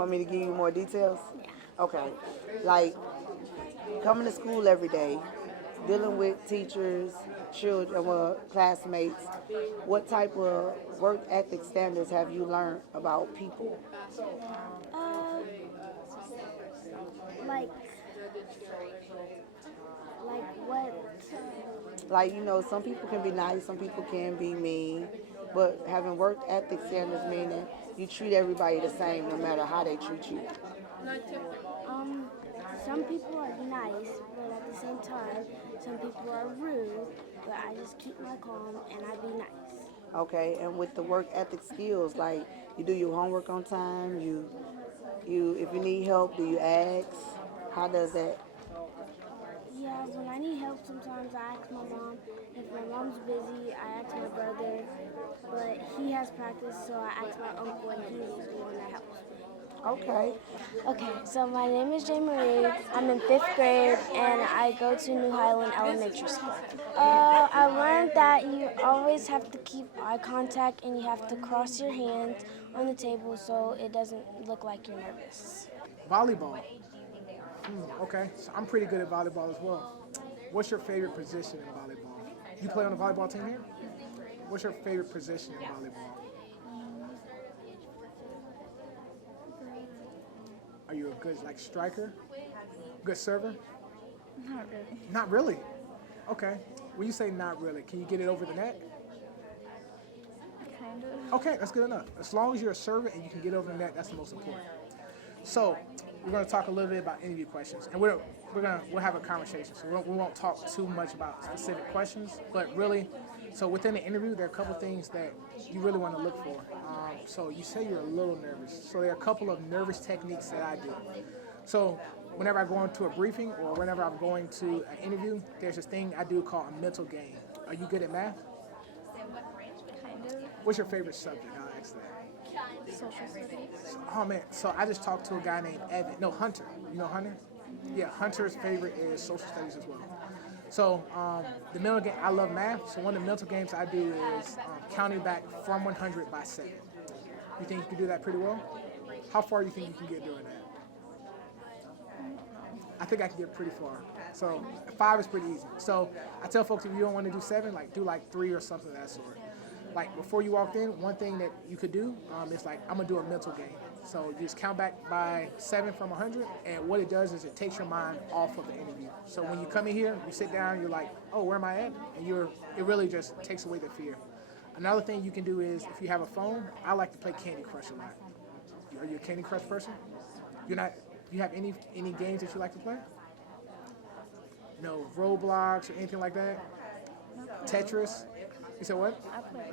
want me to give you more details? Yeah. Okay. Like coming to school every day, dealing with teachers, children, well, classmates. What type of work ethic standards have you learned about people? Uh, like, what? Like, some people can be nice, some people can be mean, but having work ethic standards meaning you treat everybody the same no matter how they treat you. Um, some people are nice, but at the same time, some people are rude. But I just keep my calm and I be nice. Okay, and with the work ethic skills, like you do your homework on time, you if you need help, do you ask? How does that? Yeah, when I need help, sometimes I ask my mom. If my mom's busy, I ask my brother. But he has practice, so I ask my uncle, and he's the one that helps. Okay. Okay, so my name is Jay Marie. I'm in 5th grade and I go to New Highland Elementary School. I learned that you always have to keep eye contact and you have to cross your hands on the table so it doesn't look like you're nervous. Volleyball. Okay, so I'm pretty good at volleyball as well. What's your favorite position in volleyball? You play on the volleyball team here? What's your favorite position in volleyball? Are you a good striker? Good server? Not really. Not really. Okay. When you say not really, can you get it over the net? Kind of. Okay, that's good enough. As long as you're a server and you can get over the net, that's the most important. So we're going to talk a little bit about interview questions, and we'll have a conversation. So we won't talk too much about specific questions, but really, so within the interview, there are a couple things that you really want to look for. So you say you're a little nervous. So there are a couple of nervous techniques that I do. So whenever I go into a briefing or whenever I'm going to an interview, there's this thing I do called a mental game. Are you good at math? Kind of. What's your favorite subject? I'll ask that. Social studies. Oh man, so I just talked to a guy named Hunter. You know Hunter? Yeah, Hunter's favorite is social studies as well. So the mental game, I love math, so one of the mental games I do is counting back from 100 by 7. You think you can do that pretty well? How far do you think you can get doing that? I think I can get pretty far. So 5 is pretty easy. So I tell folks if you don't want to do 7, do 3 or something of that sort. Before you walked in, one thing that you could do is I'm gonna do a mental game. So you just count back by 7 from 100, and what it does is it takes your mind off of the interview. So when you come in here, you sit down, you're like, oh, where am I at? And it really just takes away the fear. Another thing you can do is if you have a phone, I like to play Candy Crush a lot. Are you a Candy Crush person? You're not. You have any games that you like to play? No, Roblox or anything like that? Tetris? You said what? I play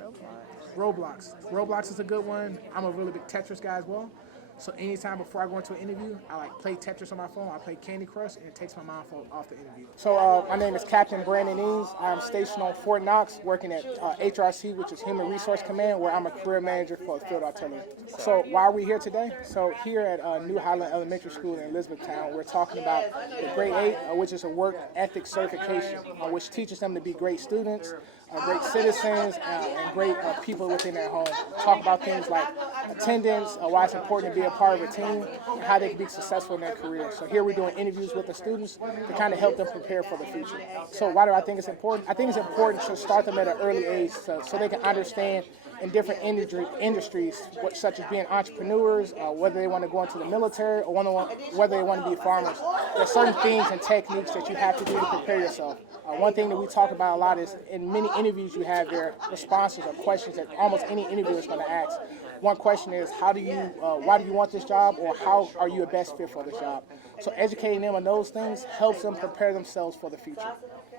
Roblox. Roblox is a good one. I'm a really big Tetris guy as well. So anytime before I go into an interview, I play Tetris on my phone. I play Candy Crush, and it takes my mind off the interview. So my name is Captain Brandon Eames. I'm stationed on Fort Knox, working at HRC, which is Human Resource Command, where I'm a career manager for Field Artillery. So why are we here today? So here at New Highland Elementary School in Elizabethtown, we're talking about the Grade 8, which is a work ethics certification, which teaches them to be great students, great citizens, and great people within their home. Talk about things like attendance, why it's important to be a part of a team, and how they can be successful in their career. So here we're doing interviews with the students to kind of help them prepare for the future. So why do I think it's important? I think it's important to start them at an early age so they can understand in different industries, such as being entrepreneurs, whether they want to go into the military or whether they want to be farmers. There are certain things and techniques that you have to do to prepare yourself. One thing that we talk about a lot is in many interviews you have there responses or questions that almost any interviewer is going to ask. One question is, why do you want this job, or how are you a best fit for this job? So educating them on those things helps them prepare themselves for the future.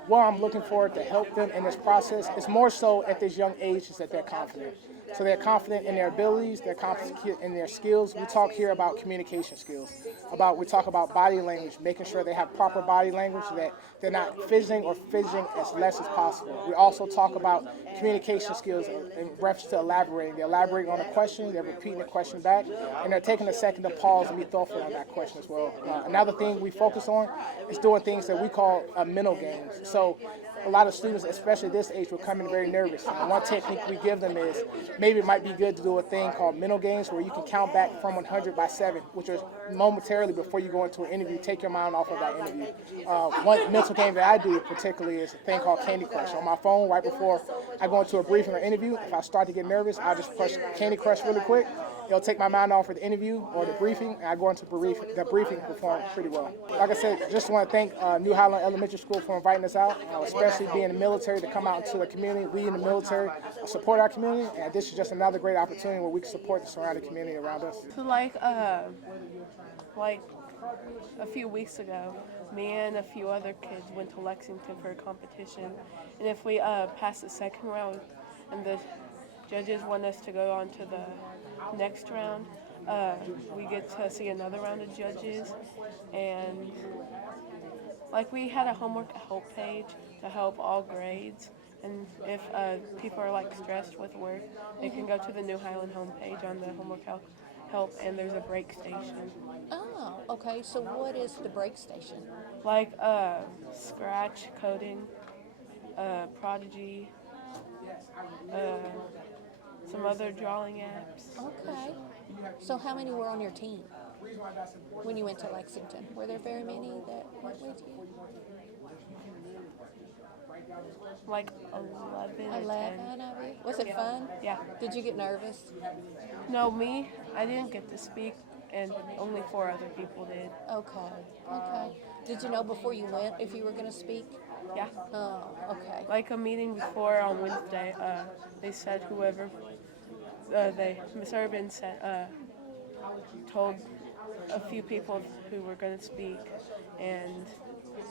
What I'm looking for to help them in this process is more so at this young age is that they're confident. So they're confident in their abilities, they're confident in their skills. We talk here about communication skills. We talk about body language, making sure they have proper body language, that they're not fidgeting as less as possible. We also talk about communication skills in reference to elaborating. They're elaborating on a question, they're repeating the question back, and they're taking a second to pause and be thoughtful on that question as well. Another thing we focus on is doing things that we call mental games. So a lot of students, especially this age, will come in very nervous. And one technique we give them is maybe it might be good to do a thing called mental games where you can count back from 100 by 7, which is momentarily before you go into an interview, take your mind off of that interview. One mental game that I do particularly is a thing called Candy Crush. On my phone, right before I go into a briefing or interview, if I start to get nervous, I'll just push Candy Crush really quick. It'll take my mind off of the interview or the briefing, and I go into the briefing perform pretty well. Like I said, just want to thank New Highland Elementary School for inviting us out, especially being in the military, to come out into the community, we in the military, support our community, and this is just another great opportunity where we can support the surrounding community around us. So like a few weeks ago, me and a few other kids went to Lexington for a competition, and if we pass the second round and the judges want us to go on to the next round, we get to see another round of judges, and like we had a homework help page to help all grades, and if people are like stressed with work, they can go to the New Highland homepage on the homework help, and there's a break station. Oh, okay. So what is the break station? Like Scratch, coding, Prodigy, some other drawing apps. Okay. So how many were on your team when you went to Lexington? Were there very many that went with you? Like 11 or 11 10. of you? Was it fun? Yeah. Did you get nervous? No, I didn't get to speak, and only 4 other people did. Okay. Okay. Did you know before you went if you were going to speak? Yeah. Oh, okay. Like a meeting before on Wednesday, they said whoever, Miss Urban said, told a few people who were going to speak, and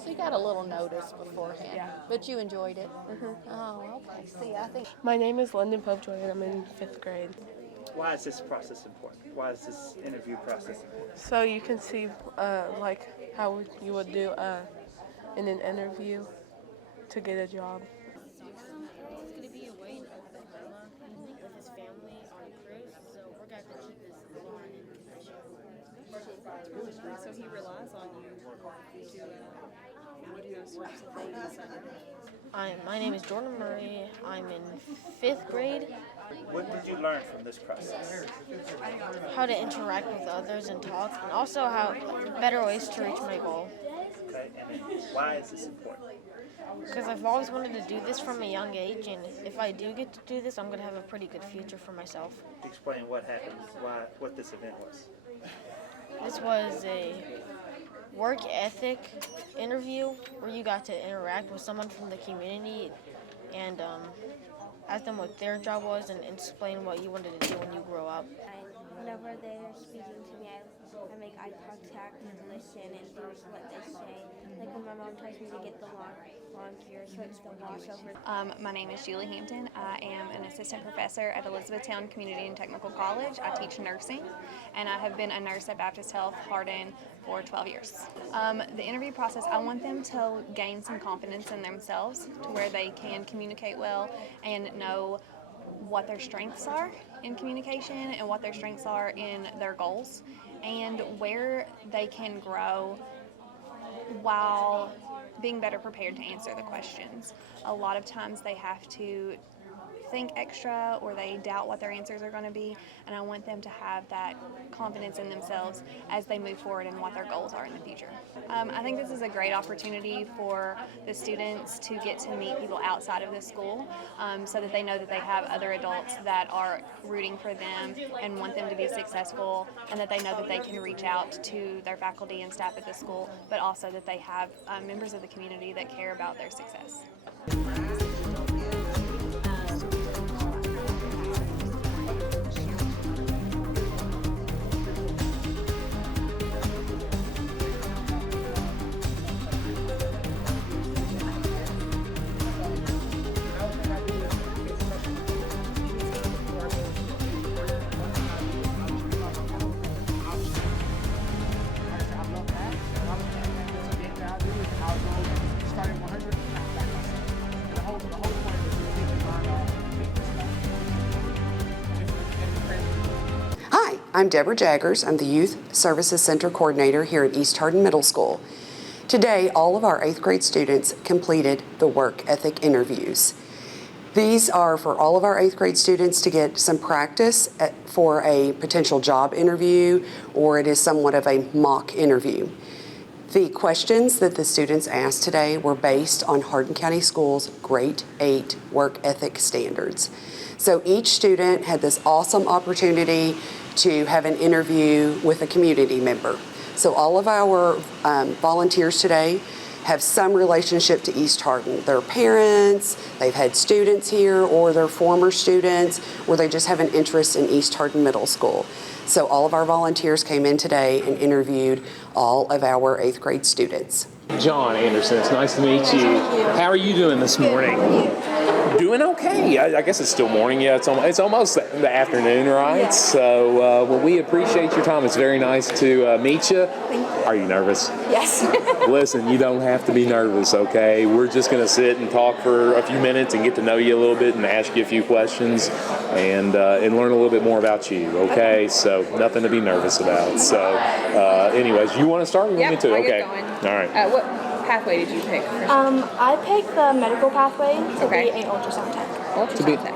So you got a little notice beforehand. Yeah. But you enjoyed it? Mm-hmm. Oh, okay. See, I think... my name is London Popejoy, and I'm in 5th grade. Why is this process important? Why is this interview process important? So you can see like how you would do in an interview to get a job. He's going to be away with his family on a cruise, so we're going to keep this bond and connection. That's really sweet. So he relies on you to do those sorts of things. My name is Jordan Murray. I'm in 5th grade. What did you learn from this process? How to interact with others and talk, and also how better ways to reach my goal. Okay, and then why is this important? Because I've always wanted to do this from a young age, and if I do get to do this, I'm going to have a pretty good future for myself. Explain what happened, what this event was. This was a work ethic interview where you got to interact with someone from the community and ask them what their job was and explain what you wanted to do when you grow up. Whenever they're speaking to me, I make eye contact and listen and do what they say. Like when my mom tells me to get the lawn here, so it's the wash over. My name is Julie Hampton. I am an assistant professor at Elizabethtown Community and Technical College. I teach nursing, and I have been a nurse at Baptist Health Hardin for 12 years. The interview process, I want them to gain some confidence in themselves to where they can communicate well and know what their strengths are in communication and what their strengths are in their goals and where they can grow while being better prepared to answer the questions. A lot of times they have to think extra or they doubt what their answers are going to be, and I want them to have that confidence in themselves as they move forward and what their goals are in the future. I think this is a great opportunity for the students to get to meet people outside of the school so that they know that they have other adults that are rooting for them and want them to be successful, and that they know that they can reach out to their faculty and staff at the school, but also that they have members of the community that care about their success. Hi, I'm Deborah Jaggers. I'm the Youth Services Center Coordinator here at East Hardin Middle School. Today, all of our 8th grade students completed the work ethic interviews. These are for all of our 8th grade students to get some practice for a potential job interview, or it is somewhat of a mock interview. The questions that the students asked today were based on Hardin County Schools Grade 8 work ethic standards. So each student had this awesome opportunity to have an interview with a community member. So all of our volunteers today have some relationship to East Hardin. Their parents, they've had students here, or they're former students, or they just have an interest in East Hardin Middle School. So all of our volunteers came in today and interviewed all of our 8th grade students. John Anderson, it's nice to meet you. How are you doing this morning? Doing okay. I guess it's still morning. Yeah, it's almost the afternoon, right? Yeah. So, well, we appreciate your time. It's very nice to meet you. Thank you. Are you nervous? Yes. Listen, you don't have to be nervous, okay? We're just going to sit and talk for a few minutes and get to know you a little bit and ask you a few questions and learn a little bit more about you, okay? So, nothing to be nervous about. So, anyways, you want to start? Yep, me too? I'll Okay. get going. All right. What pathway did you pick? I picked the medical pathway to Okay. be an ultrasound tech.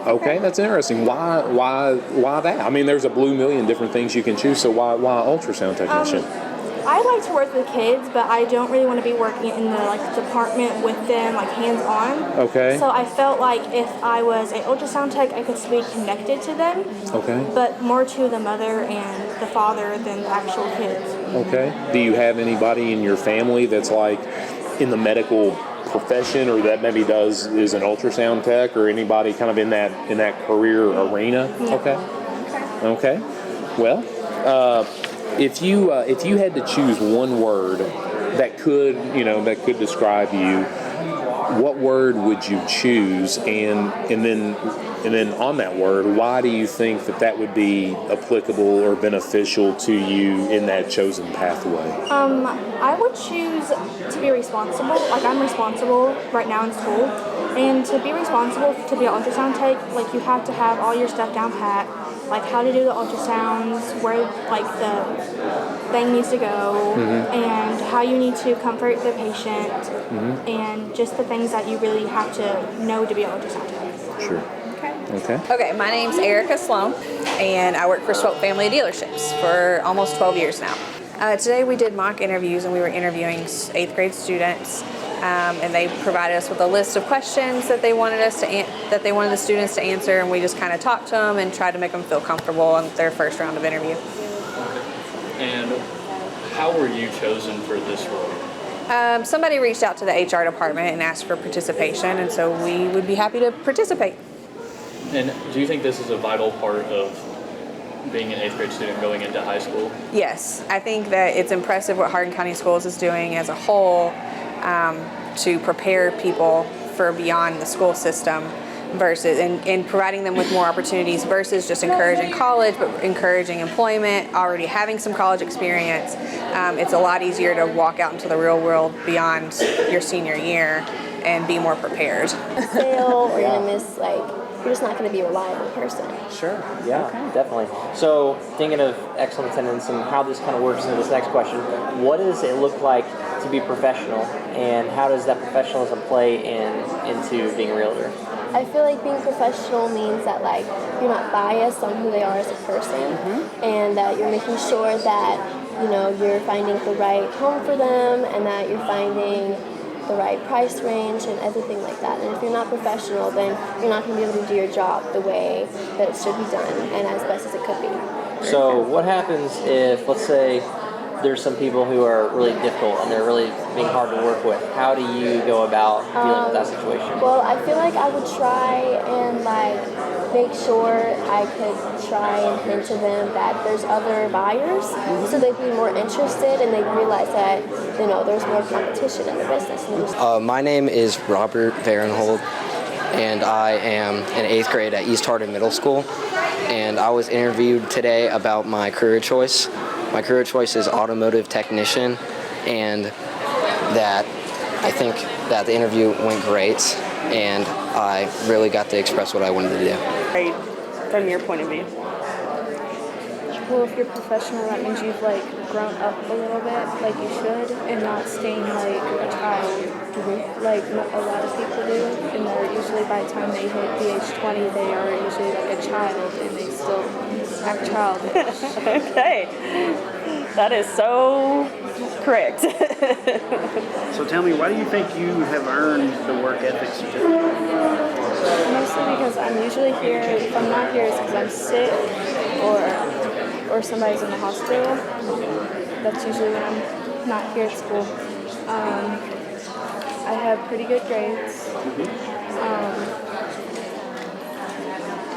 Okay, that's interesting. Why that? I mean, there's a blue million different things you can choose. So why ultrasound technician? I like to work with kids, but I don't really want to be working in the department with them, hands-on. Okay. So I felt like if I was an ultrasound tech, I could be connected to them. Okay. But more to the mother and the father than the actual kids. Okay. Do you have anybody in your family that's in the medical profession, or that maybe is an ultrasound tech, or anybody kind of in that career arena? Yeah. Okay. Well, if you had to choose one word that could describe you, what word would you choose? And then on that word, why do you think that would be applicable or beneficial to you in that chosen pathway? I would choose to be responsible. I'm responsible right now in school, and to be responsible to be an ultrasound tech, you have to have all your stuff down pat, how to do the ultrasounds, where the thing needs to go, and how you need to comfort the patient, and just the things that you really have to know to be an ultrasound tech. Sure. Okay. Okay, my name's Erica Sloan, and I work for Swope Family Dealerships for almost 12 years now. Today we did mock interviews, and we were interviewing 8th grade students, and they provided us with a list of questions that they wanted the students to answer, and we just kind of talked to them and tried to make them feel comfortable in their first round of interview. And how were you chosen for this role? Somebody reached out to the HR department and asked for participation, and so we would be happy to participate. And do you think this is a vital part of being an 8th grade student going into high school? Yes, I think that it's impressive what Hardin County Schools is doing as a whole to prepare people for beyond the school system versus and providing them with more opportunities versus just encouraging college, but encouraging employment, already having some college experience. It's a lot easier to walk out into the real world beyond your senior year and be more prepared. Fail or you're gonna miss, you're just not going to be a reliable person. Sure, yeah, definitely. So thinking of excellent attendance and how this kind of works into this next question, what does it look like to be professional, and how does that professionalism play into being a realtor? I feel like being professional means that you're not biased on who they are as a person, and that you're making sure that you're finding the right home for them, and that you're finding the right price range and everything like that. And if you're not professional, then you're not going to be able to do your job the way that it should be done and as best as it could be. So what happens if, let's say, there's some people who are really difficult and they're really being hard to work with? How do you go about dealing with that situation? Well, I feel like I would try and make sure I could try and hint to them that there's other buyers, so they'd be more interested and they'd realize that there's more competition in the business. My name is Robert Varenhold, and I am in 8th grade at East Hardin Middle School, and I was interviewed today about my career choice. My career choice is automotive technician, and that I think that the interview went great, and I really got to express what I wanted to do. From your point of view? Well, if you're professional, that means you've like grown up a little bit, like you should, and not staying like a child, like a lot of people do. And they're usually, by the time they hit the age 20, they are usually like a child, and they still act childish. Okay, that is so correct. So tell me, why do you think you have earned the work ethic certificate? Mostly because I'm usually here. If I'm not here, it's because I'm sick or somebody's in the hospital. That's usually when I'm not here at school. I have pretty good grades.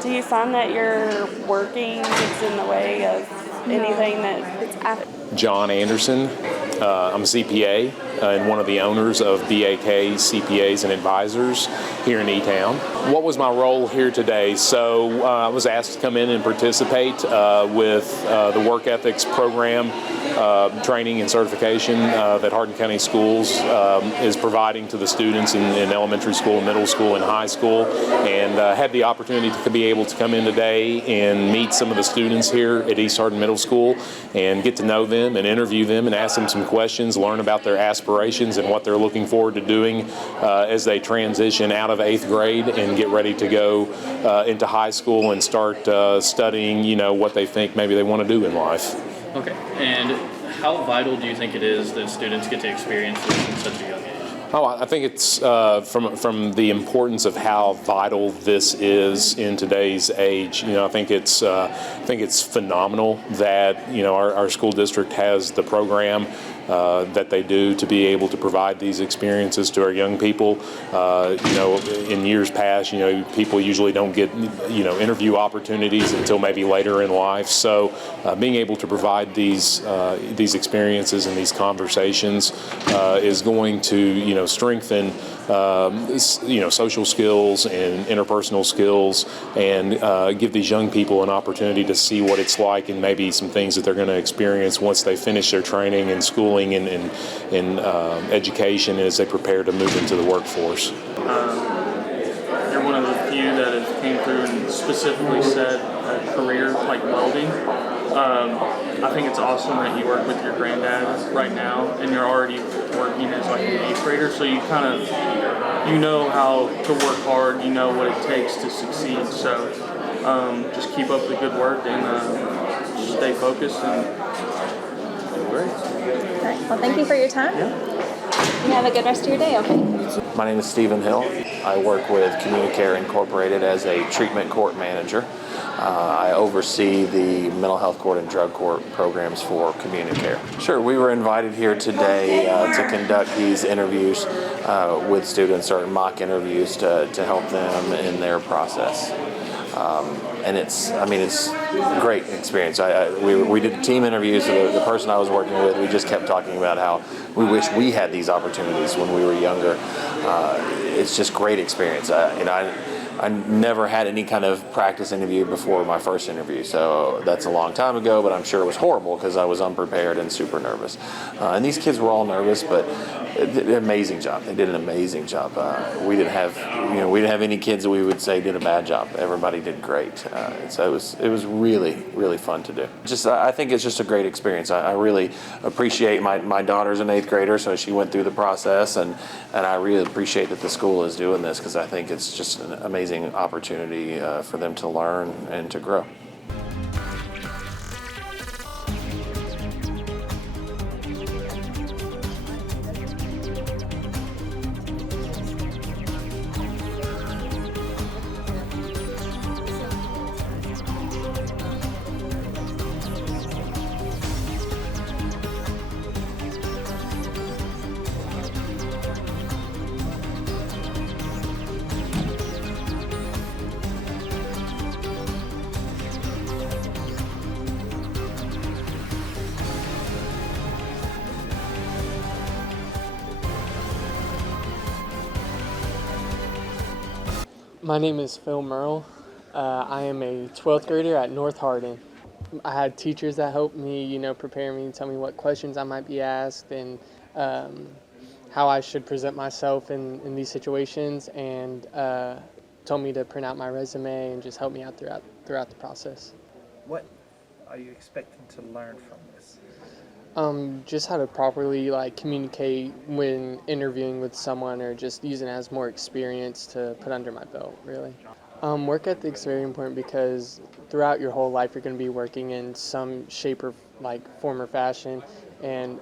Do you find that your working gets in the way of anything that it's after? John Anderson. I'm a CPA and one of the owners of BAK CPAs and Advisors here in E-Town. What was my role here today? So I was asked to come in and participate with the work ethics program training and certification that Hardin County Schools is providing to the students in elementary school, middle school, and high school, and had the opportunity to be able to come in today and meet some of the students here at East Hardin Middle School and get to know them and interview them and ask them some questions, learn about their aspirations and what they're looking forward to doing as they transition out of 8th grade and get ready to go into high school and start studying, what they think maybe they want to do in life. Okay, and how vital do you think it is that students get to experience this in such a young age? Oh, I think it's from the importance of how vital this is in today's age. I think it's phenomenal that our school district has the program that they do to be able to provide these experiences to our young people. In years past, people usually don't get interview opportunities until maybe later in life. So being able to provide these experiences and these conversations is going to strengthen social skills and interpersonal skills, and give these young people an opportunity to see what it's like and maybe some things that they're going to experience once they finish their training and schooling and education as they prepare to move into the workforce. You're one of the few that have came through and specifically said a career like welding. I think it's awesome that you work with your granddad right now, and you're already working as like an 8th grader, so you kind of how to work hard, what it takes to succeed. So just keep up the good work and stay focused and great. All right. Well, thank you for your time. You have a good rest of your day, okay? My name is Stephen Hill. I work with Communicare Incorporated as a treatment court manager. I oversee the mental health court and drug court programs for Communicare. Sure, we were invited here today to conduct these interviews with students, or mock interviews, to help them in their process. And it's a great experience. We did team interviews. So the person I was working with, we just kept talking about how we wish we had these opportunities when we were younger. It's just great experience. I never had any kind of practice interview before my first interview, so that's a long time ago, but I'm sure it was horrible because I was unprepared and super nervous. And these kids were all nervous, but they did an amazing job. They did an amazing job. We didn't have any kids that we would say did a bad job. Everybody did great. So it was really, really fun to do. I think it's just a great experience. I really appreciate my daughter's an 8th grader, so she went through the process, and I really appreciate that the school is doing this, because I think it's just an amazing opportunity for them to learn and to grow. My name is Phil Merle. I am a 12th grader at North Hardin. I had teachers that helped me, prepare me and tell me what questions I might be asked and how I should present myself in these situations, and told me to print out my resume and just help me out throughout the process. are you expecting to learn from this? Just how to properly communicate when interviewing with someone, or just using it as more experience to put under my belt, really. Work ethic's very important because throughout your whole life you're going to be working in some shape or form or fashion, and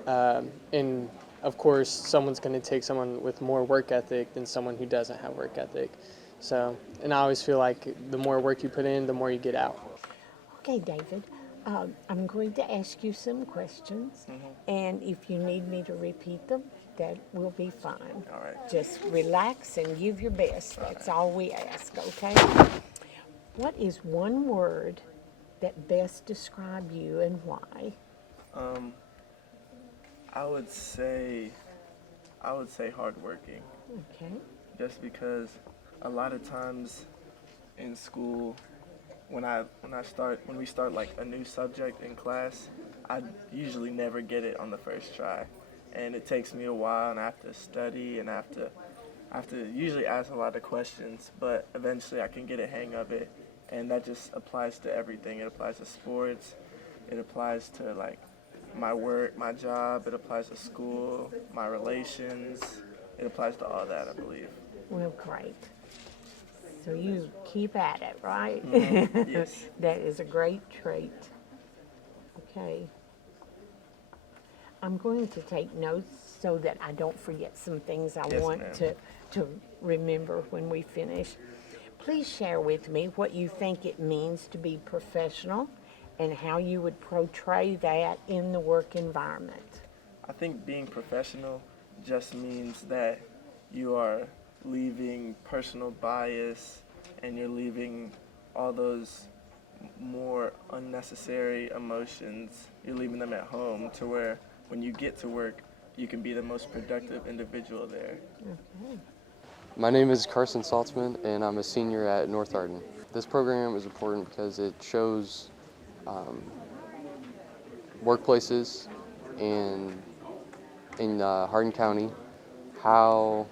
of course someone's going to take someone with more work ethic than someone who doesn't have work ethic. So, and I always feel like the more work you put in, the more you get out. Okay, David, I'm going to ask you some questions, and if you need me to repeat them, that will be fine. All right. Just relax and give your best. That's all we ask, okay? What is one word that best describe you and why? I would say hardworking. Okay. Just because a lot of times in school, when we start like a new subject in class, I usually never get it on the first try, and it takes me a while, and I have to study, and I have to usually ask a lot of questions, but eventually I can get a hang of it, and that just applies to everything. It applies to sports, it applies to like my work, my job, it applies to school, my relations, it applies to all that, I believe. Well, great. So you keep at it, right? Mm-hmm. Yes. That is a great trait. Okay. I'm going to take notes so that I don't forget some things I want to remember when we finish. Please share with me what you think it means to be professional and how you would portray that in the work environment. I think being professional just means that you are leaving personal bias and you're leaving all those more unnecessary emotions, you're leaving them at home to where when you get to work, you can be the most productive individual there. Okay. My name is Carson Saltzman, and I'm a senior at North Arden. This program is important because it shows workplaces in Hardin County how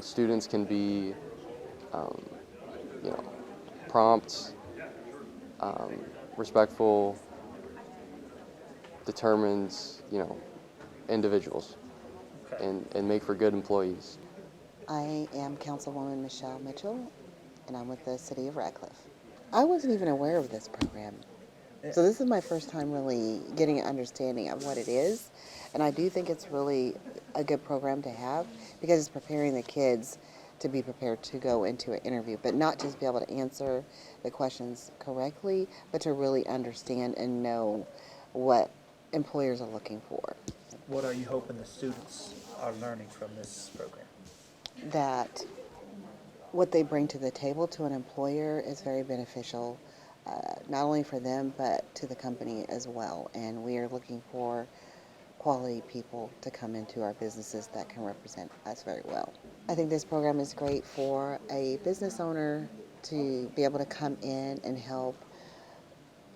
students can be prompt, respectful, determined, individuals, and make for good employees. I am Councilwoman Michelle Mitchell, and I'm with the City of Radcliffe. I wasn't even aware of this program. So this is my first time really getting an understanding of what it is, and I do think it's really a good program to have because it's preparing the kids to be prepared to go into an interview, but not just be able to answer the questions correctly, but to really understand and know what employers are looking for. What are you hoping the students are learning from this program? That what they bring to the table to an employer is very beneficial, not only for them, but to the company as well. And we are looking for quality people to come into our businesses that can represent us very well. I think this program is great for a business owner to be able to come in and help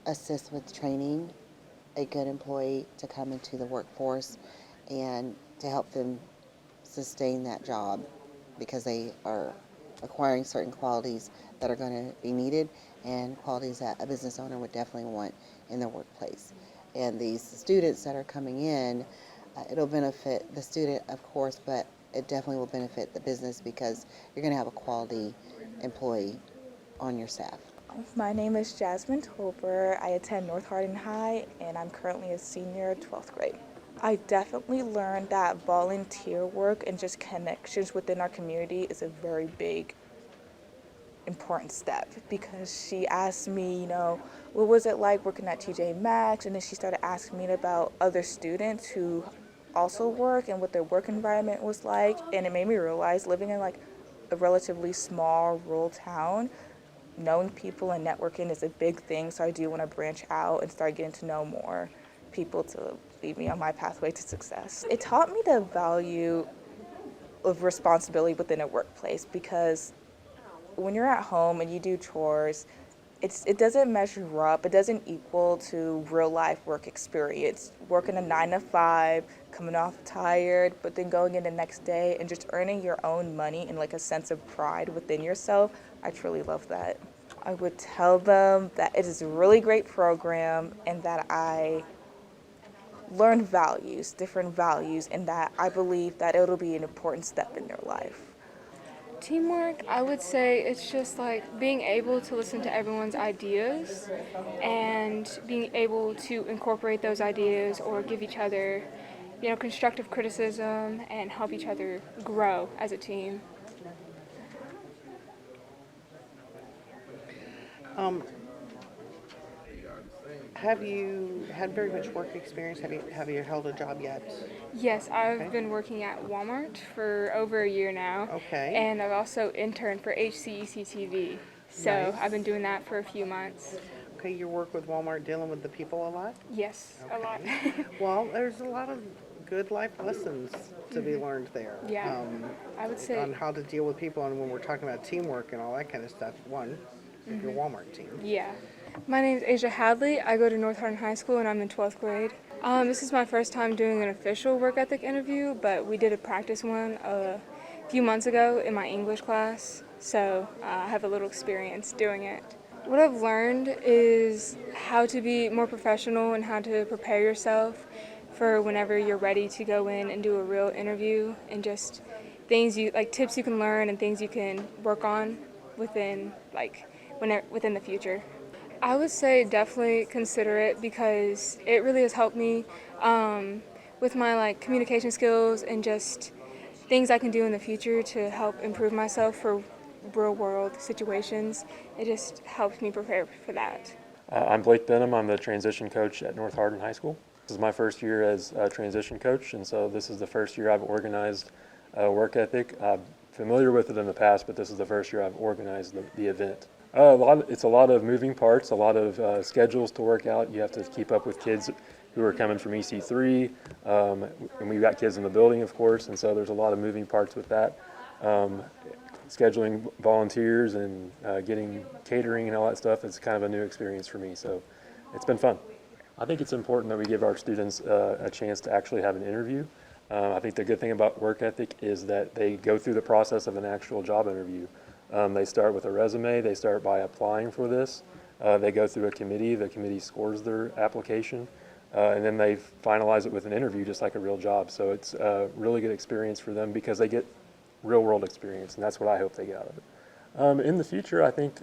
assist with training a good employee to come into the workforce and to help them sustain that job because they are acquiring certain qualities that are going to be needed and qualities that a business owner would definitely want in their workplace. And these students that are coming in, it'll benefit the student, of course, but it definitely will benefit the business because you're going to have a quality employee on your staff. My name is Jasmine Tolber. I attend North Hardin High, and I'm currently a senior, 12th grade. I definitely learned that volunteer work and just connections within our community is a very big, important step because she asked me, what was it like working at TJ Maxx? And then she started asking me about other students who also work and what their work environment was like. And it made me realize living in a relatively small rural town, knowing people and networking is a big thing. So I do want to branch out and start getting to know more people to lead me on my pathway to success. It taught me the value of responsibility within a workplace because when you're at home and you do chores, it doesn't measure up, it doesn't equal to real life work experience. Working a 9 to 5, coming off tired, but then going in the next day and just earning your own money and a sense of pride within yourself, I truly love that. I would tell them that it is a really great program and that I learn values, different values, and that I believe that it'll be an important step in their life. Teamwork, I would say it's just like being able to listen to everyone's ideas and being able to incorporate those ideas or give each other, constructive criticism and help each other grow as a team. Have you had very much work experience? Have you held a job yet? Yes, I've been working at Walmart for over a year now. Okay. And I've also interned for HCEC-TV. So Nice. I've been doing that for a few months. Okay, you work with Walmart dealing with the people a lot? Yes, a lot. Well, there's a lot of good life lessons to be learned there. Yeah, I would say. On how to deal with people, and when we're talking about teamwork and all that kind of stuff, your Walmart team. Yeah. My name is Asia Hadley. I go to North Hardin High School and I'm in 12th grade. This is my first time doing an official work ethic interview, but we did a practice one a few months ago in my English class, so I have a little experience doing it. What I've learned is how to be more professional and how to prepare yourself for whenever you're ready to go in and do a real interview, and just tips you can learn and things you can work on within the future. I would say definitely consider it because it really has helped me with my communication skills and just things I can do in the future to help improve myself for real world situations. It just helps me prepare for that. I'm Blake Benham. I'm the transition coach at North Hardin High School. This is my first year as a transition coach, and so this is the first year I've organized work ethic. I'm familiar with it in the past, but this is the first year I've organized the event. It's a lot of moving parts, a lot of schedules to work out. You have to keep up with kids who are coming from EC3, and we've got kids in the building, of course, and so there's a lot of moving parts with that. Scheduling volunteers and getting catering and all that stuff is kind of a new experience for me, so it's been fun. I think it's important that we give our students a chance to actually have an interview. I think the good thing about work ethic is that they go through the process of an actual job interview. They start with a resume, they start by applying for this, they go through a committee, the committee scores their application, and then they finalize it with an interview just like a real job. So it's a really good experience for them because they get real world experience, and that's what I hope they get out of it. In the future, I think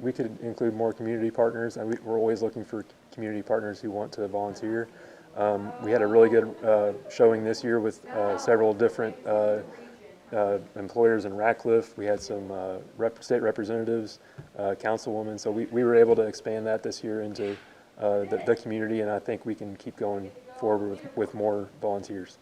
we could include more community partners, and we're always looking for community partners who want to volunteer. We had a really good showing this year with several different employers in Radcliffe. We had some state representatives, councilwomen, so we were able to expand that this year into the community, and I think we can keep going forward with more volunteers.